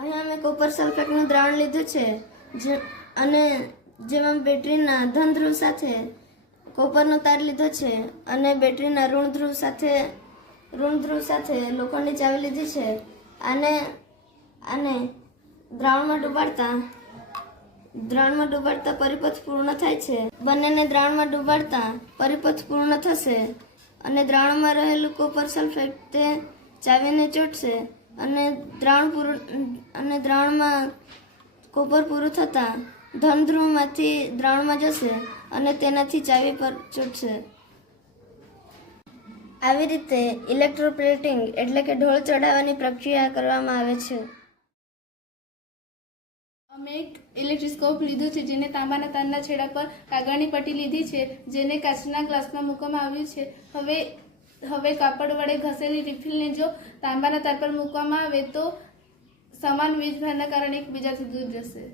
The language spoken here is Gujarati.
અહીંયા મેં કોપર સલ્ફેટનું દ્રાવણ લીધું છે. જે અને જેમાં બેટરીના ધન ધ્રુવ સાથે કોપરનો તાર લીધો છે અને બેટરીના ઋણ ધ્રુવ સાથે ઋણ ધ્રુવ સાથે લોખંડની ચાવી લીધી છે. આને આને દ્રાવણમાં ડૂબાડતા દ્રાવણમાં ડૂબાડતા પરિપથ પૂર્ણ થાય છે. બંનેને દ્રાવણમાં ડૂબાડતા પરિપથ પૂર્ણ થશે અને દ્રાવણમાં રહેલું કોપર સલ્ફેટ તે ચાવીને ચોટશે. અને દ્રાણ પૂરું અને દ્રાવણમાં કોપર પૂરું થતાં ધન ધ્રુવમાંથી દ્રાવણમાં જશે અને તેનાથી ચાવી પર ચોટશે. આવી રીતે ઇલેક્ટ્રોપ્લેટિંગ એટલે કે ઢોળ ચડાવવાની પ્રક્રિયા કરવામાં આવે છે. અમે એક ઇલેક્ટ્રિસ્કોપ લીધું છે, જેને તાંબાના તારના છેડા પર કાગળની પટ્ટી લીધી છે, જેને કાચના ગ્લાસમાં મૂકવામાં આવ્યું છે. હવે હવે કાપડ વડે ઘસેલી રિફિલને જો તાંબાના તાર પર મૂકવામાં આવે તો સમાન વીજભારના કારણે એકબીજાથી દૂર જશે